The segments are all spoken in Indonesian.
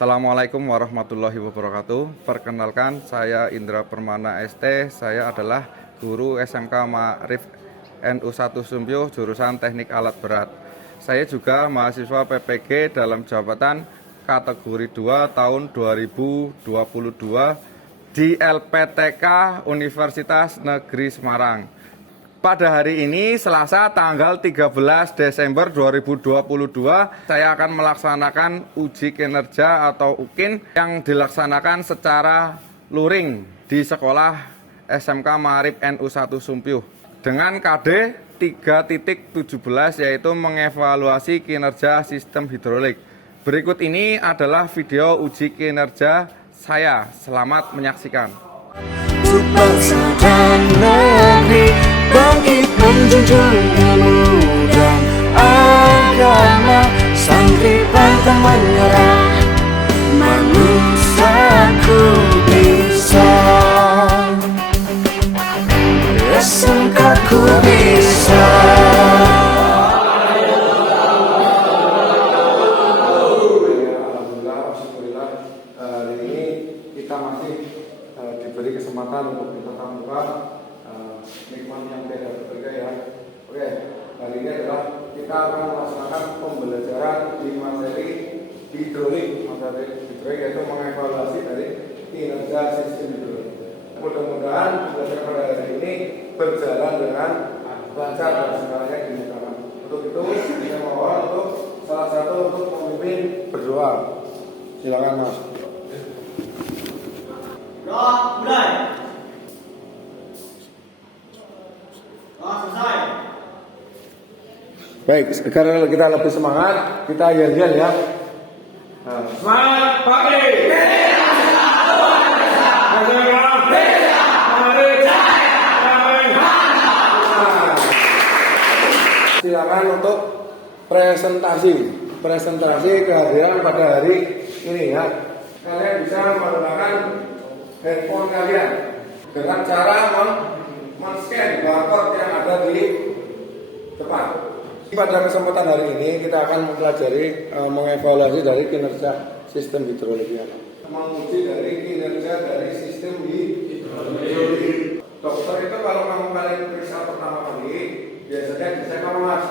Assalamualaikum warahmatullahi wabarakatuh. Perkenalkan, saya Indra Permana ST. Saya adalah guru SMK Ma'arif NU1 Sumpio jurusan Teknik Alat Berat. Saya juga mahasiswa PPG dalam jabatan kategori 2 tahun 2022 di LPTK Universitas Negeri Semarang. Pada hari ini, Selasa tanggal 13 Desember 2022, saya akan melaksanakan uji kinerja atau UKIN yang dilaksanakan secara luring di sekolah SMK Ma'arif NU1 Sumpio dengan KD 3.17, yaitu mengevaluasi kinerja sistem hidrolik. Berikut ini adalah video uji kinerja saya. Selamat menyaksikan. Untuk bangsa dan negeri, bangkit menjunjung ilmu dan agama, santri pantang menyerah, manusiaku bisa, SMK ku bisa. Alhamdulillah, hari ini kita masih diberi kesempatan untuk kita muka nikmat yang tidak berbeda ya. Oke, hari ini adalah kita akan melaksanakan pembelajaran di materi hidrolik. Materi hidrolik yaitu mengevaluasi dari kinerja sistem hidrolik. Mudah-mudahan pembelajaran pada hari ini berjalan dengan lancar dan segalanya dimudahkan. Untuk itu, saya mohon untuk salah satu untuk memimpin berdoa. Silakan Mas. Doa mulai. Doa selesai. Baik, sekarang kita lebih semangat, kita yel-yel ya. Semangat pagi. Silakan untuk presentasi kehadiran pada hari ini ya. Kalian bisa menggunakan handphone kalian dengan cara men-scan barcode yang ada di depan. Pada kesempatan hari ini kita akan mempelajari mengevaluasi dari kinerja sistem hidroliknya. Menguji dari kinerja dari sistem hidrolik. Dokter itu kalau kalian periksa pertama kali biasanya dicek apa Mas?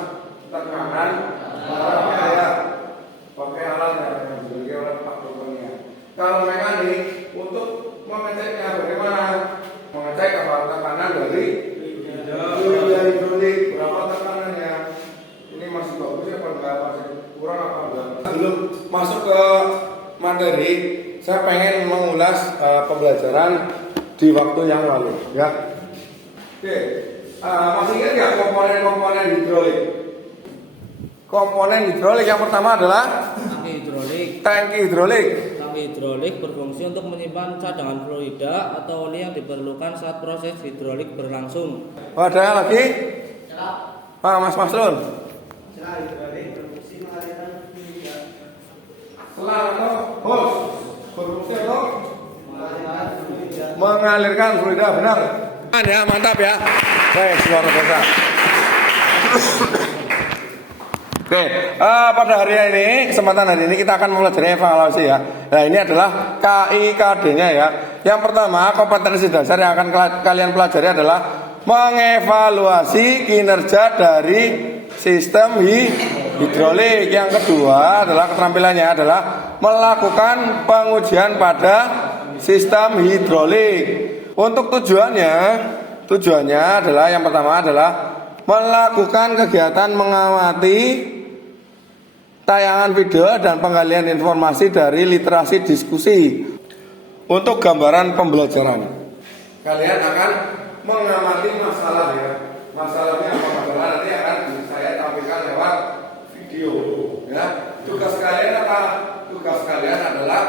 Tekanan darahnya ya, pakai alat yang diberi oleh Pak Dokternya. Kalau mekanik untuk mengeceknya bagaimana? Mengecek apa tekanan dari hidrolik, berapa tekanannya? Ini masih bagus ya, kalau nggak masih kurang apa enggak? Sebelum masuk ke materi, saya pengen mengulas pembelajaran di waktu yang lalu ya. Oke, masih ingat nggak komponen-komponen hidrolik? Komponen hidrolik yang pertama adalah Tangki hidrolik. tangki hidrolik. Tangki hidrolik berfungsi untuk menyimpan cadangan fluida atau oli yang diperlukan saat proses hidrolik berlangsung. Ada yang lagi? Mas Masrun. Hidrolik berfungsi mengalirkan fluida. Selang atau hose berfungsi untuk Mengalirkan fluida. mengalirkan fluida, benar? Ya, mantap ya. Baik, luar biasa. Oke, pada hari ini, kesempatan hari ini kita akan mempelajari evaluasi ya. Nah, ini adalah KIKD-nya ya. Yang pertama, kompetensi dasar yang akan kalian pelajari adalah mengevaluasi kinerja dari sistem hidrolik. Yang kedua adalah keterampilannya adalah melakukan pengujian pada sistem hidrolik. Untuk tujuannya adalah yang pertama adalah melakukan kegiatan mengamati tayangan video dan penggalian informasi dari literasi diskusi. Untuk gambaran pembelajaran, kalian akan mengamati masalah ya. Masalahnya apa? Masalah nanti akan saya tampilkan lewat video ya. Tugas kalian apa? Tugas kalian adalah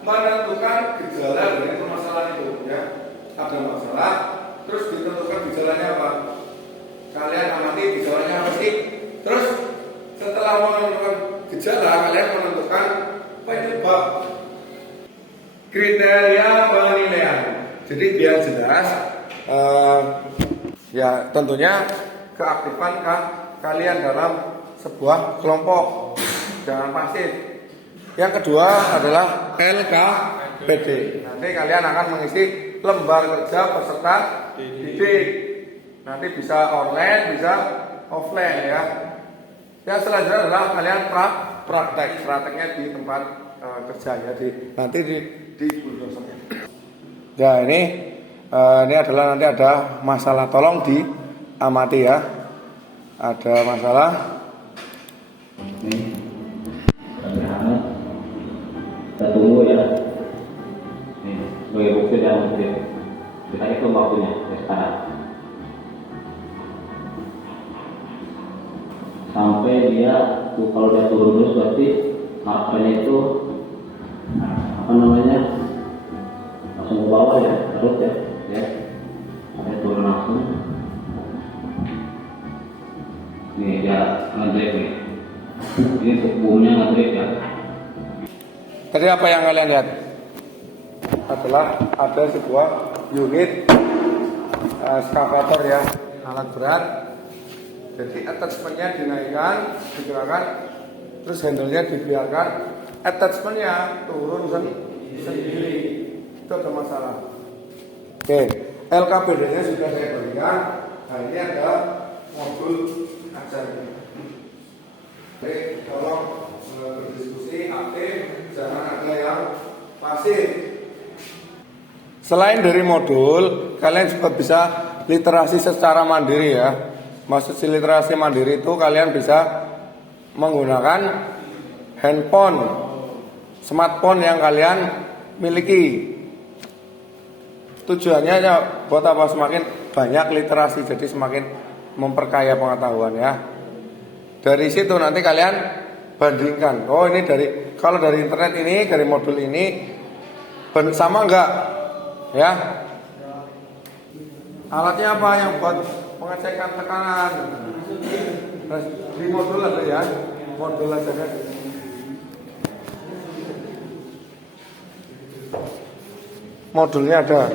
menentukan gejala dari permasalahan itu ya. Ada masalah, terus ditentukan gejalanya apa? Kalian amati gejalanya apa sih? Terus setelah menentukan gejala, kalian menentukan penyebab, kriteria penilaian. Jadi biar jelas, ya tentunya keaktifan kalian dalam sebuah kelompok, jangan pasif. Yang kedua adalah LKPD. Nanti kalian akan mengisi lembar kerja peserta didik. Nanti bisa online, bisa offline ya. Yang selanjutnya adalah kalian prakteknya di tempat kerja ya, nanti di bulldozer. Nah ini adalah nanti ada masalah, tolong diamati ya. Ada masalah. Nih, kita tunggu ya. Nih, sebagai bukti dan bukti. Kita hitung waktunya sekarang. Sampai dia kalau dia turun terus berarti markernya itu langsung ke bawah ya, terus ya, ada turun langsung. Nih dia ngedrip nih. Ini bukunya ngedrip ya. Tadi apa yang kalian lihat? Adalah ada sebuah unit eskavator ya, alat berat. Jadi attachmentnya dinaikkan, digerakkan, terus handle-nya dibiarkan, attachmentnya turun sendiri. Itu ada masalah. Oke, LKPD-nya sudah saya berikan. Nah ini ada modul ajarnya. Oke, tolong berdiskusi aktif, jangan ada yang pasif. Selain dari modul, kalian juga bisa literasi secara mandiri ya. Maksud literasi mandiri itu kalian bisa menggunakan handphone, smartphone yang kalian miliki. Tujuannya ya buat apa? Semakin banyak literasi, jadi semakin memperkaya pengetahuan ya. Dari situ nanti kalian bandingkan. Oh ini kalau dari internet ini, dari modul ini sama enggak? Ya. Alatnya apa yang buat pengecekan tekanan? Di modul ada ya, modul aja kan. Modulnya ada.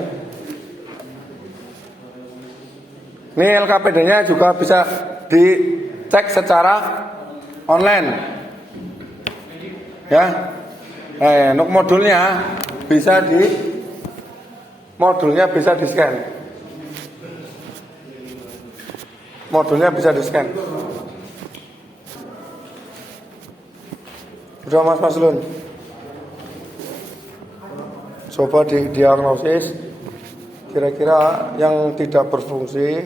Ini LKPD-nya juga bisa dicek secara online. Ya. Untuk modulnya bisa di-scan. Modulnya bisa di-scan. Udah Mas Maslun. Coba didiagnosis kira-kira yang tidak berfungsi.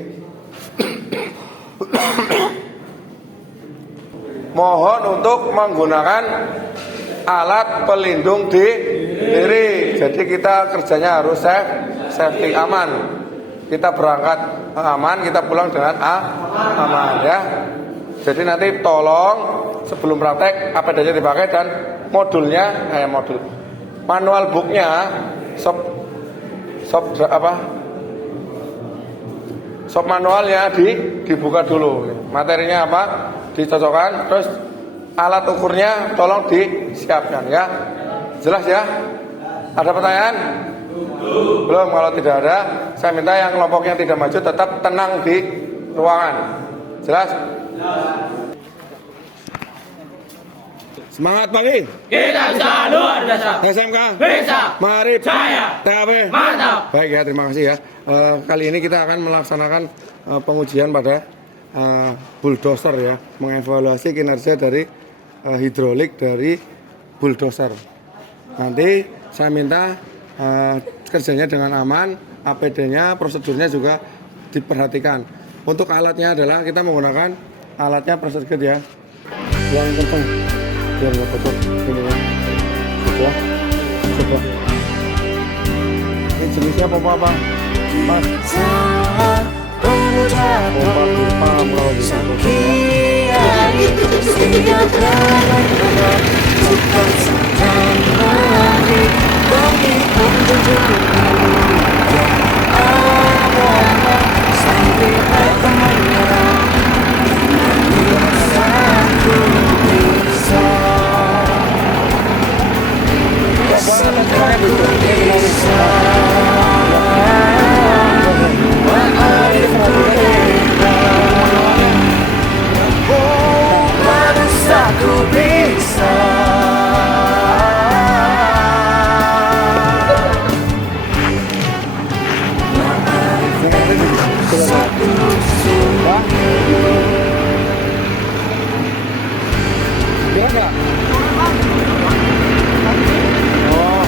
Mohon untuk menggunakan alat pelindung diri. Jadi kita kerjanya harus safety, aman. Kita berangkat aman, kita pulang dengan aman ya. Jadi nanti tolong sebelum praktek APD-nya dipakai dan modulnya manual booknya sob manualnya dibuka dulu. Materinya apa? Dicocokkan, terus alat ukurnya tolong disiapkan ya. Jelas ya? Ada pertanyaan? Belum, kalau tidak ada, saya minta yang kelompok yang tidak maju tetap tenang di ruangan. Jelas? Semangat pagi. Kita bisa luar biasa. SMK Bisa. Marif Jaya. TAP. Mantap. Baik ya, terima kasih ya. Kali ini kita akan melaksanakan pengujian pada bulldozer ya, mengevaluasi kinerja dari hidrolik dari bulldozer. Nanti saya minta kerjanya dengan aman, APD-nya, prosedurnya juga diperhatikan. Untuk alatnya adalah kita menggunakan alatnya pressure gauge ya, yang kenceng biar nggak bocor. Ini ya, coba. Ini jenisnya pompa apa, Mas? Pompa pipa Turun nggak? Oh.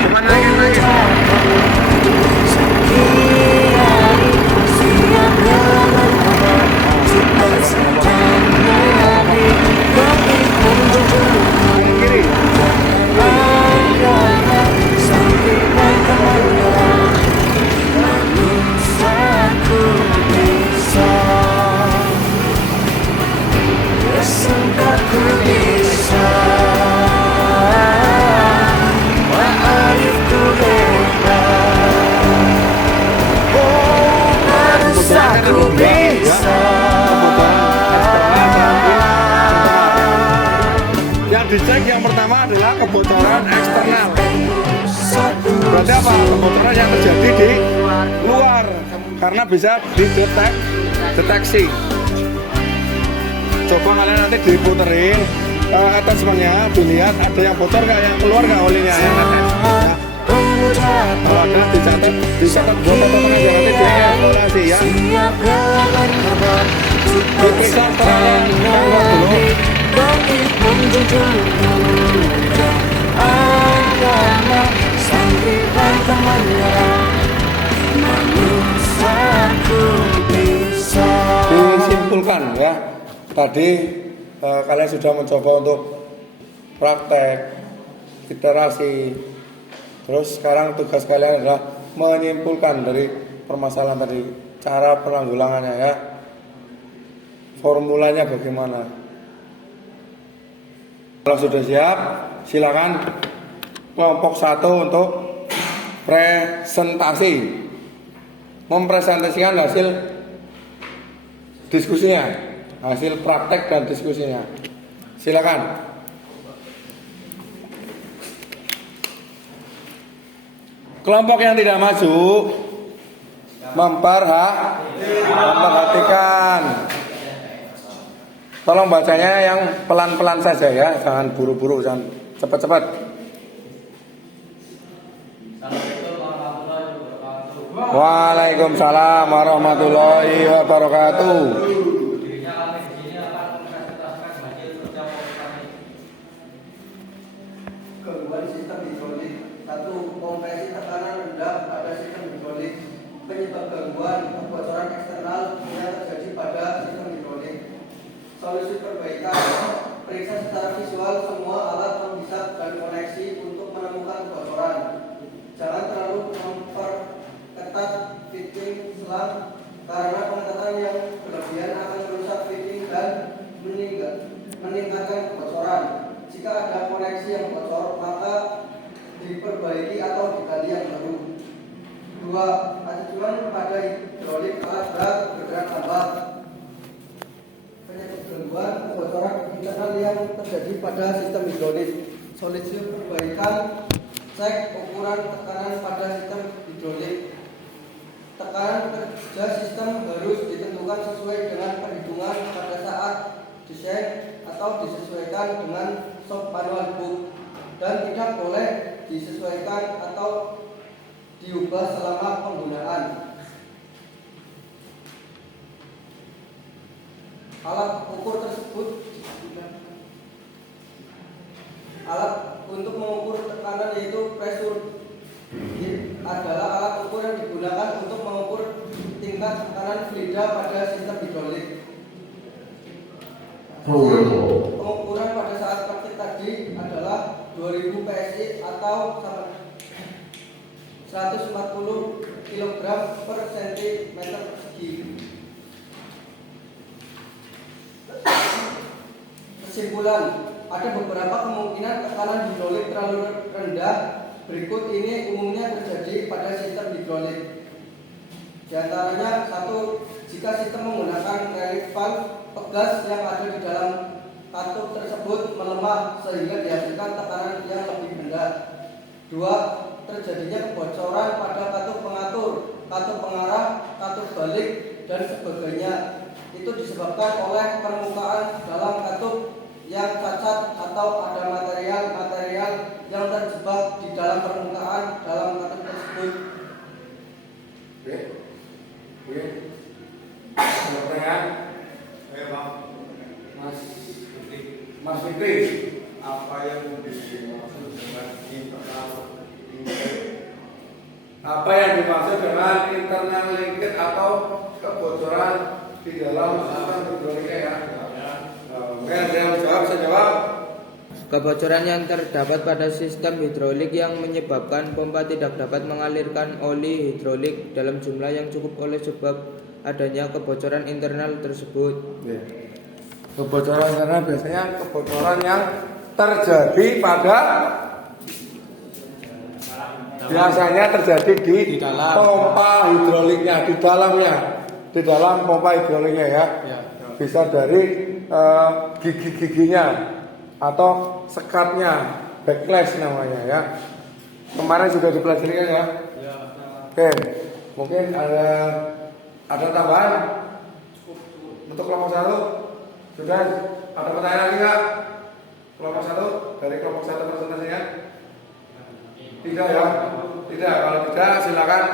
Bukan lagi. Kanan kiri. Ku bisa Ma'arifku hebat Manusia ku bisa Yang dicek yang pertama adalah kebocoran eksternal. Berarti apa? Kebocoran yang terjadi di luar karena bisa dideteksi. Coba kalian nanti diputerin attachmentnya, dilihat ada yang bocor nggak, yang keluar nggak olinya yang netes. Kalau ada dicatat buat teman-teman aja nanti dia evaluasi ya. Diperiksa setelah dulu. Disimpulkan ya, tadi kalian sudah mencoba untuk praktek literasi, terus sekarang tugas kalian adalah menyimpulkan dari permasalahan tadi, cara penanggulangannya ya, formulanya bagaimana. Kalau sudah siap, silakan kelompok 1 untuk presentasi, mempresentasikan hasil diskusinya, hasil praktek dan diskusinya. Silakan. Kelompok yang tidak maju memperhatikan. Tolong bacanya yang pelan-pelan saja ya, jangan buru-buru, jangan cepat-cepat. Waalaikumsalam warahmatullahi wabarakatuh. Gangguan sistem hidrolik. 1. Kompresi tekanan rendah pada sistem hidrolik. Penyebab gangguan kebocoran eksternal yang terjadi pada sistem hidrolik. Solusi perbaikan: periksa secara visual semua alat penghisap dan koneksi untuk menemukan kebocoran. Jangan terlalu memperketat fitting selang karena pengetatan yang berlebihan akan merusak fitting dan meningkatkan kebocoran. Jika ada koneksi yang bocor, maka diperbaiki atau diganti yang baru. 2. Acuan pada hidrolik alat berat bergerak lambat. Penyebab gangguan kebocoran internal yang terjadi pada sistem hidrolik. Solusi perbaikan: cek ukuran tekanan pada sistem hidrolik. Tekanan kerja sistem harus ditentukan sesuai dengan perhitungan pada saat desain atau disesuaikan dengan shop manual book dan tidak boleh disesuaikan atau diubah selama penggunaan. Alat ukur tersebut alat untuk mengukur tekanan yaitu pressure adalah alat ukur yang digunakan untuk mengukur tingkat tekanan fluida pada sistem hidrolik. Pengukuran pada saat praktik tadi adalah 2000 PSI atau 140 kg per cm persegi. Kesimpulan: ada beberapa kemungkinan tekanan hidrolik terlalu rendah. Berikut ini umumnya terjadi pada sistem hidrolik. Di antaranya: 1. Jika sistem menggunakan relief valve, pegas yang ada di dalam katup tersebut melemah sehingga dihasilkan tekanan yang lebih rendah. 2. Terjadinya kebocoran pada katup pengatur, katup pengarah, katup balik, dan sebagainya. Itu disebabkan oleh permukaan dalam katup yang cacat atau ada material-material yang terjebak di dalam permukaan dalam katup tersebut. pertanyaan? Mas Fikri, Apa yang dimaksud dengan internal apa yang dimaksud dengan internal linkage atau kebocoran di dalam sistem hidroliknya ya? Oke, ada yang jawab, saya jawab. Kebocoran yang terdapat pada sistem hidrolik yang menyebabkan pompa tidak dapat mengalirkan oli hidrolik dalam jumlah yang cukup oleh sebab adanya kebocoran internal tersebut. Kebocoran karena biasanya kebocoran yang terjadi pada biasanya terjadi di pompa hidroliknya, di dalam pompa hidroliknya ya. Bisa dari gigi-giginya atau sekatnya, backlash namanya ya. Kemarin sudah dipelajari kan ya? Oke, mungkin ada tambahan untuk kelompok 1? Sudah ada pertanyaan lagi nggak? Kelompok 1 dari kelompok 1 presentasinya? Tidak ya? Tidak. Kalau tidak silakan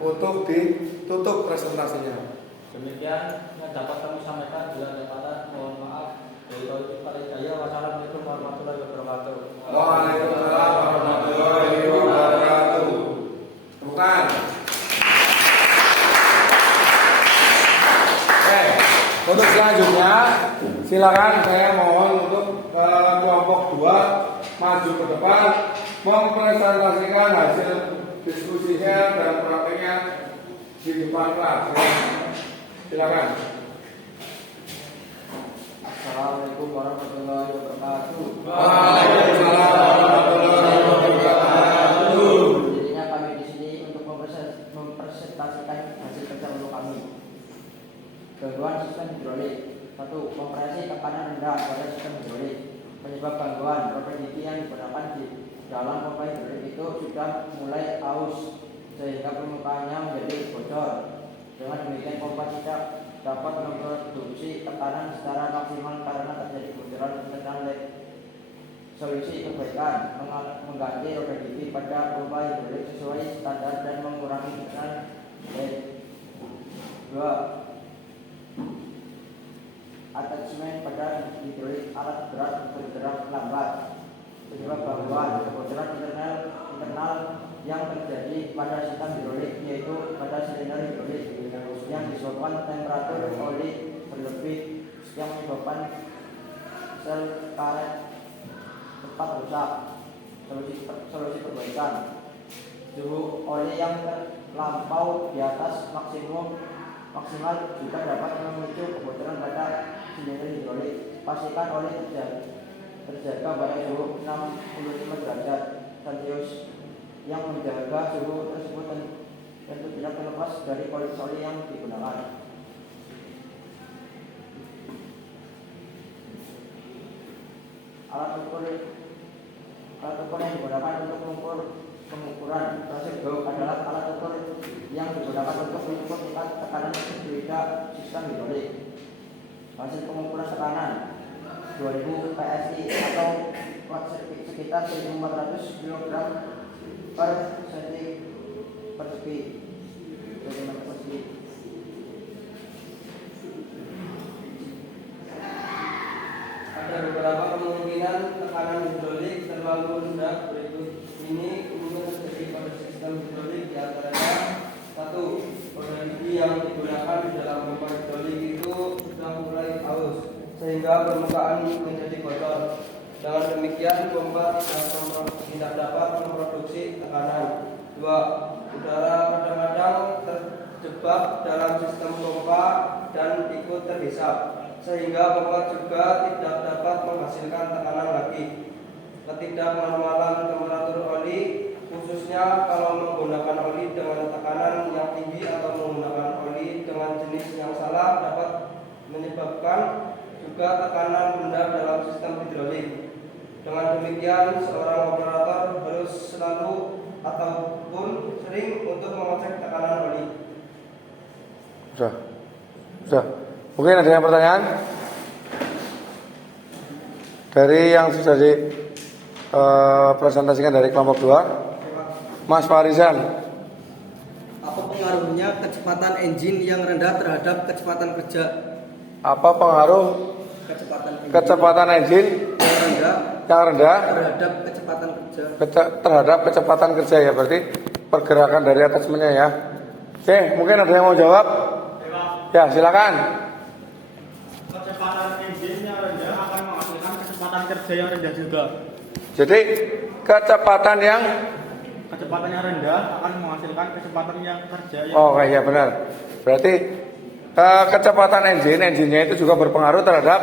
untuk ditutup presentasinya. Demikian yang dapat kami sampaikan. Bila ada kata mohon maaf. Wassalamualaikum warahmatullahi wabarakatuh. Waalaikumsalam warahmatullahi wabarakatuh. Bukan. Oke, untuk selanjutnya silakan saya mohon untuk kelompok 2 maju ke depan mempresentasikan hasil diskusinya dan prakteknya di depan kelas. Silakan. Assalamualaikum warahmatullahi wabarakatuh. Waalaikumsalam warahmatullahi wabarakatuh. Jadinya kami di sini untuk mempresentasikan hasil kerja untuk kami. Gangguan sistem hidrolik. 1. Kompresi tekanan rendah pada sistem hidrolik. Penyebab gangguan properti yang digunakan di dalam pompa hidrolik itu sudah mulai aus sehingga permukaannya menjadi bocor. Dengan demikian pompa tidak dapat memproduksi tekanan secara maksimal karena terjadi kebocoran internal lek. Solusi perbaikan: mengganti roda gigi pada pompa hidrolik sesuai standar dan mengurangi tekanan lek. 2. Attachment pada hidrolik alat berat bergerak lambat. Penyebab gangguan kebocoran internal yang terjadi pada sistem hidrolik yaitu pada silinder hidrolik yang disebabkan temperatur oli berlebih yang menyebabkan sel karet cepat rusak. Solusi perbaikan: suhu oli yang terlampau di atas maksimal juga dapat memicu kebocoran pada silinder hidrolik. Pastikan oli terjaga pada suhu 65 derajat Celcius. Yang menjaga suhu tersebut tentu tidak terlepas dari kualitas oli yang digunakan. Alat ukur yang digunakan untuk pengukuran prosedur adalah alat ukur yang digunakan untuk mengukur tingkat tekanan fluida sistem hidrolik. Hasil pengukuran tekanan 2000 PSI atau sekitar 1400 kg per segi. Ada beberapa kemungkinan tekanan hidrolik terlalu rendah berikut ini umumnya terjadi pada sistem hidrolik, di antaranya 1. Roda gigi yang digunakan di dalam pompa hidrolik itu sudah mulai aus sehingga permukaan menjadi bocor. Dengan demikian pompa tidak dapat memproduksi tekanan. 2. Udara kadang-kadang terjebak dalam sistem pompa dan ikut terhisap, sehingga pompa juga tidak dapat menghasilkan tekanan lagi. Ketidaknormalan temperatur oli, khususnya kalau menggunakan oli dengan tekanan yang tinggi atau menggunakan oli dengan jenis yang salah, dapat menyebabkan juga tekanan rendah dalam sistem hidrolik. Dengan demikian, seorang operator harus selalu ataupun sering untuk mengecek tekanan oli. Sudah. Mungkin ada yang pertanyaan dari yang sudah dipresentasikan dari kelompok 2, Mas Farizan. Apa pengaruhnya kecepatan engine yang rendah terhadap kecepatan kerja? apa pengaruh kecepatan engine yang rendah terhadap kecepatan kerja ya, berarti pergerakan dari attachmentnya ya. Oke, mungkin ada yang mau jawab? Ya, silakan. Kecepatan engine yang rendah akan menghasilkan kecepatan kerja yang rendah juga. Jadi kecepatan yang rendah akan menghasilkan kecepatan yang kerja yang oh iya benar. Berarti kecepatan engine-nya itu juga berpengaruh terhadap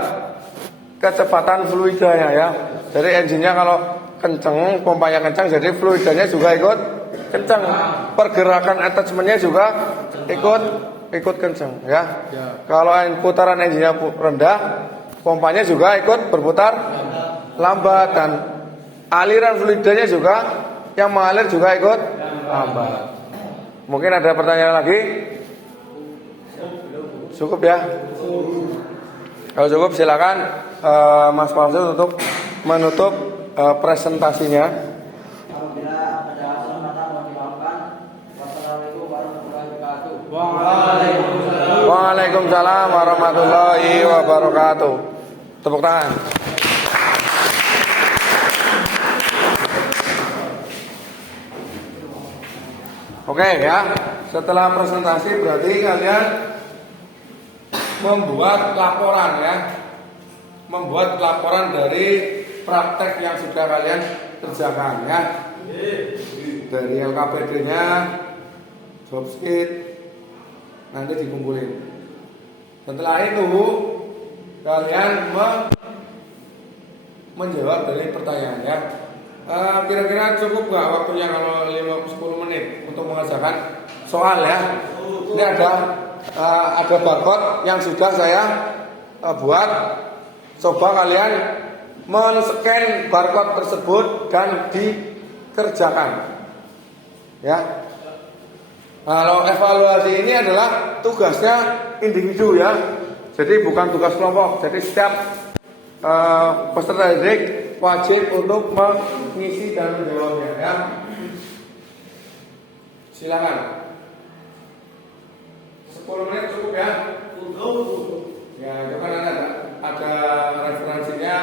kecepatan fluidanya ya. Jadi engine-nya kalau kenceng, pompanya kencang, jadi fluidanya juga ikut kencang. Pergerakan attachment-nya juga ikut kencang ya. Kalau putaran engine-nya rendah, pompanya juga ikut berputar lambat, dan aliran fluidanya juga yang mengalir juga ikut lambat. Mungkin ada pertanyaan lagi? Cukup ya? Kalau cukup silakan Mas Fauzi untuk menutup presentasinya. Apabila ada kesempatan mau dilakukan. Wassalamualaikum warahmatullahi wabarakatuh. Waalaikumsalam warahmatullahi wabarakatuh. Tepuk tangan. Oke ya, setelah presentasi berarti kalian membuat laporan ya. Membuat laporan dari praktek yang sudah kalian kerjakan ya. Dari LKPD-nya, job sheet, nanti dikumpulin. Setelah itu kalian menjawab dari pertanyaan ya. Kira-kira cukup nggak waktunya kalau 5-10 menit untuk mengerjakan soal ya? Ini ada barcode yang sudah saya buat. Coba kalian men-scan barcode tersebut dan dikerjakan ya. Kalau evaluasi ini adalah tugasnya individu ya. Jadi bukan tugas kelompok. Jadi setiap peserta didik wajib untuk mengisi dan menjawabnya ya. Silakan. 10 menit cukup ya. Ya, itu kan ada referensinya.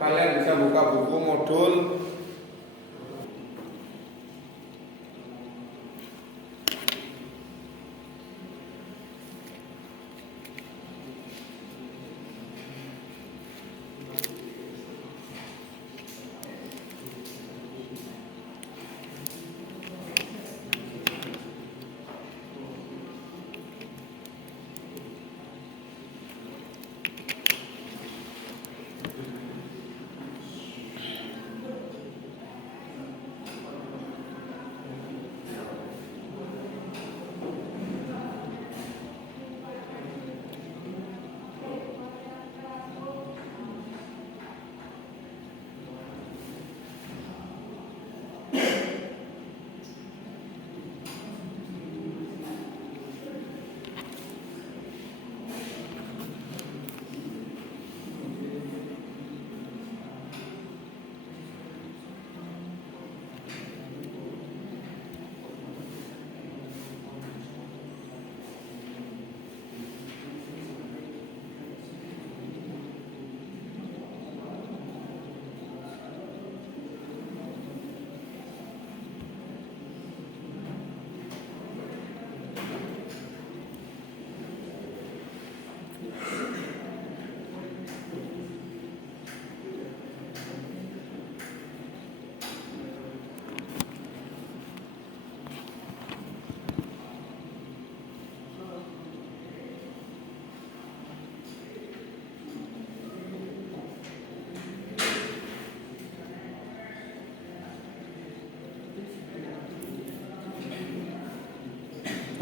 Kalian bisa buka buku modul.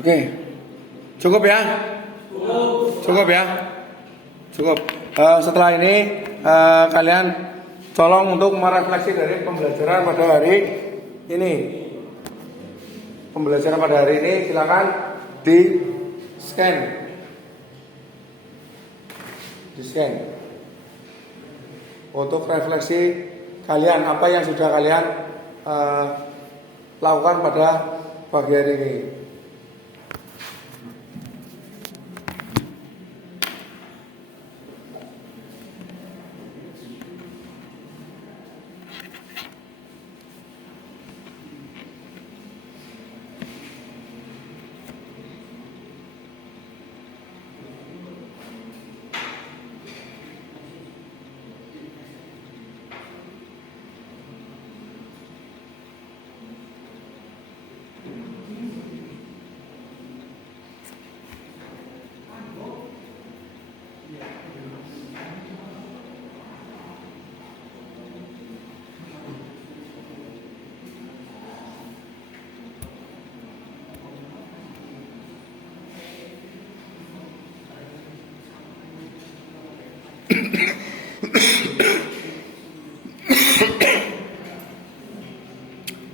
Oke, cukup ya? Cukup ya? Cukup. Setelah ini kalian tolong untuk merefleksi dari pembelajaran pada hari ini. Pembelajaran pada hari ini silakan di scan. Untuk refleksi kalian apa yang sudah kalian lakukan pada pagi hari ini.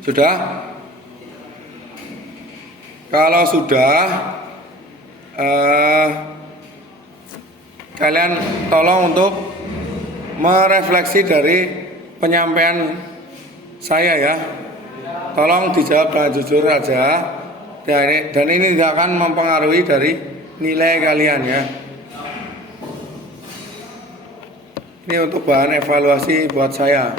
Sudah? Kalau sudah, kalian tolong untuk merefleksi dari penyampaian saya ya. Tolong dijawab dengan jujur aja. Dan ini tidak akan mempengaruhi dari nilai kalian ya. Ini untuk bahan evaluasi buat saya.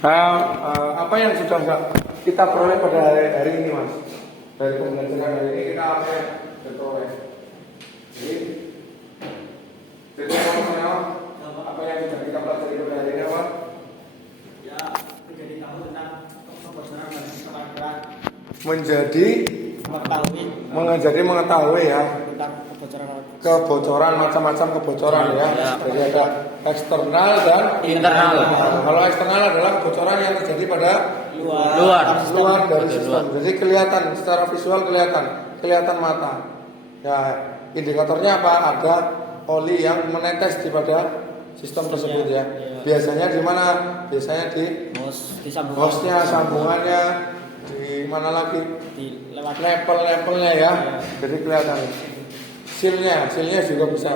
Apa yang sudah kita peroleh pada hari ini mas? Dari pembelajaran hari ini kita apa yang diperoleh? Jadi apa yang sudah kita pelajari pada hari ini apa? Ya, menjadi tahu tentang kebocoran dan kesalahan. Menjadi mengetahui ya. Tentang Kebocoran macam-macam kebocoran ya. Jadi ada eksternal dan Internal. Kalau eksternal adalah kebocoran yang terjadi pada Luar. dari sistem. Jadi kelihatan secara visual kelihatan mata. Ya, indikatornya apa? Ada oli yang menetes di pada sistem tersebut ya. Biasanya di mana? Biasanya di hostnya, sambungannya, di mana lagi? di lewat Level-levelnya ya. Jadi kelihatan. Silnya juga bisa.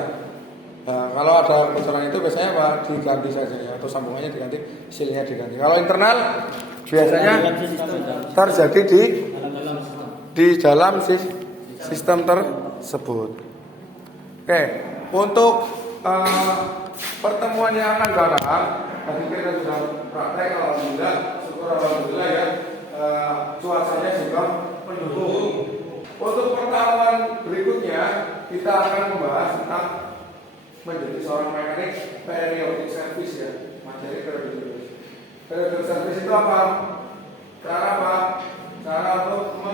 Nah, kalau ada kebocoran itu biasanya apa? Diganti saja ya, atau sambungannya diganti, silnya diganti. Kalau internal biasanya terjadi di dalam sistem tersebut. Oke, untuk pertemuan yang akan datang, tadi kita sudah praktek, alhamdulillah, syukur alhamdulillah ya, cuacanya juga mendukung. Untuk pertemuan berikutnya kita akan membahas tentang menjadi seorang mekanik periodic service ya, materi periodic service. Periodic service itu apa? Cara apa? Cara untuk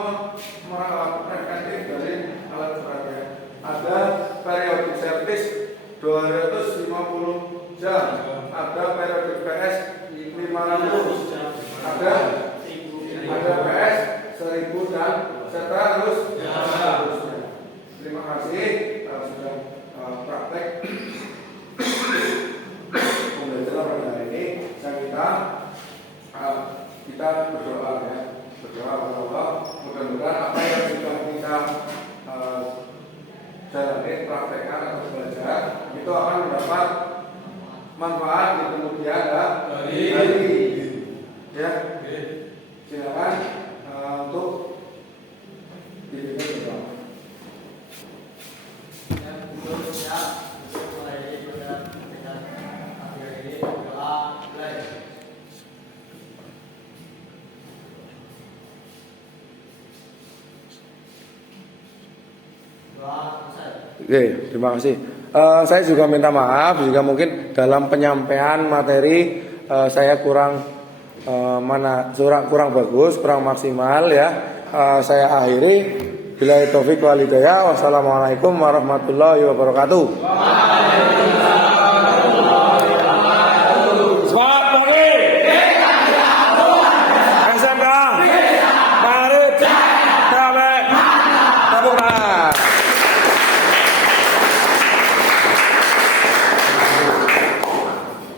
preventif dari alat beratnya. Ada periodic service 250 jam, ada periodic PS 500, ada PS 1000 dan seterusnya. Terima kasih sudah praktek pembelajaran pada hari ini. Kita berdoa ya, berdoa kepada Allah. Mudah-mudahan apa yang sudah kita jalani, praktekkan atau belajar itu akan mendapat manfaat di kemudian hari. Ya, silakan untuk dipimpin berdoa. Oke, terima kasih. Saya juga minta maaf jika mungkin dalam penyampaian materi saya kurang bagus, kurang maksimal ya. Saya akhiri. Billahi taufik wal hidayah. Wassalamualaikum warahmatullahi wabarakatuh.